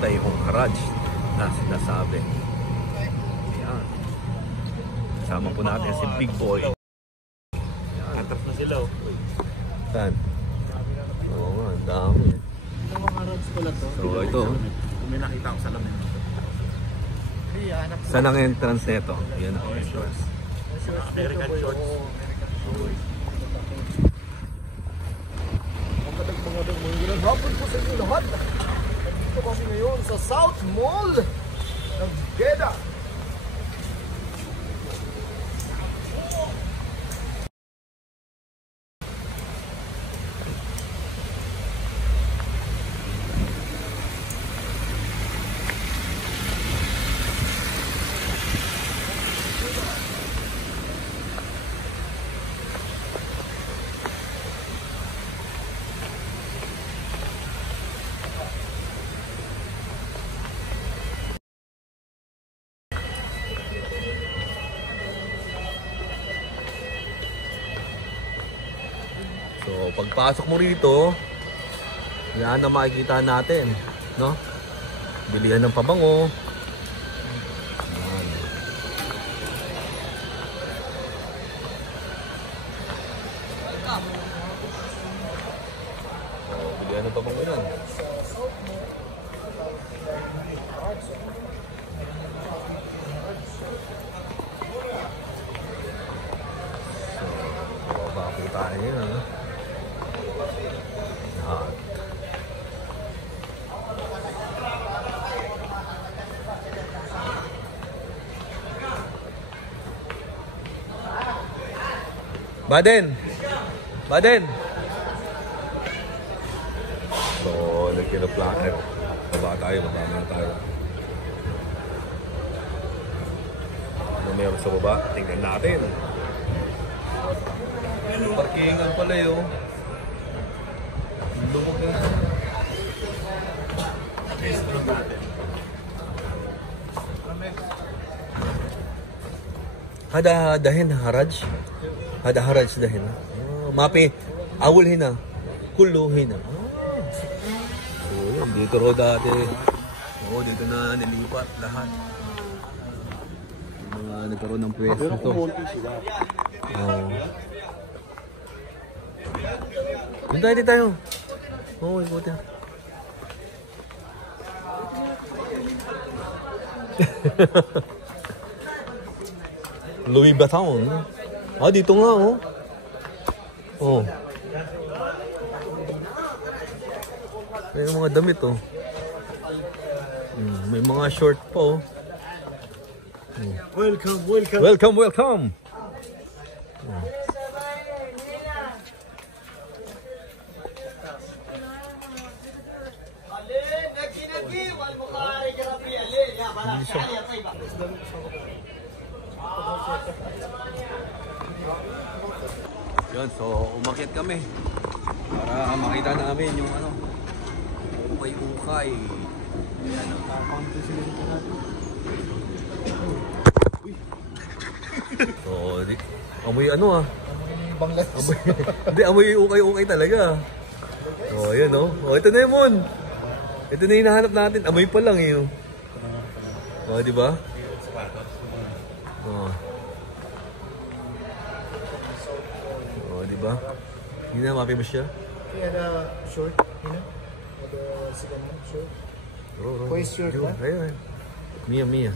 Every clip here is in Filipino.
Taihong Garage na sinasabi. Ayan. Kasama po natin si Big Boy. Atras na sila. Saan? Oo nga, ang dami. So ito. May nakita ko sa lamin. Saan ang entrance nito? Yan ang entrance. American shorts. Magandang hapon po sa inyo lahat. Dito kami ngayon sa South Mall ng Jeddah. So, pagpasok mo rito, yan ang makikita natin, no? Bilihan ng pabango. Yan. So, bilihan ng pabango yan. So, baka po tayo yun, ha? Baden! Baden! So, nagkinaplaan. Baba tayo, baba na tayo. Ano meron sa baba? Tingnan natin. Parkingan pala yun. Lumok na. Hada dahin haraj. Hada haraj dahin. Mapi awul hina. Kullu hina. So yun, dito ro dati. Oo, dito na nilipat lahat. Mga nagkaroon ng pwesto to. Doon tayo. Oo, ikutin. Louis Vuitton. Ah, dito nga, oh. Oh. May mga damit, oh. May mga short pa, oh. Welcome, welcome. Welcome, welcome. Yun, so umakyat kami para makita namin yung ano, ukay-ukay. Ayan, so, amoy ano ah. Amoy, hindi, amoy ukay-ukay talaga. So, ayan oh. Oh, ito na yun, Mon. Ito na yung hinahanap natin. Amoy pa lang eh. Oh, di ba? Oh. Oh, di ba? Hindi na mapi mo siya. Kaya short, you know? The second one, short. Quest short ba? Ayun. Mia.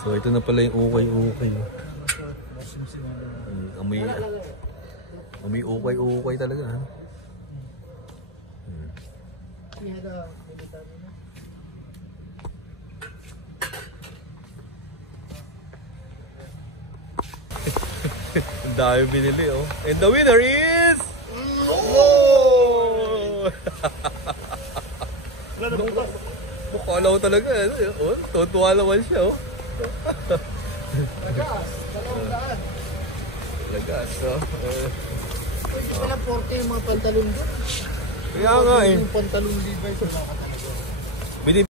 So, ito na pala yung ukay-ukay. Amoy ukay-ukay talaga. Ha? Ang dami binili, oh. And the winner is... Oh! Mukha ko talaga. Oh, tutuwa naman siya, oh. Lagas, 200. Lagas, oh. Hindi pala 40 yung mga pantalon doon. Kaya nga, eh. Yung pantalon Levi's, wala ka talaga.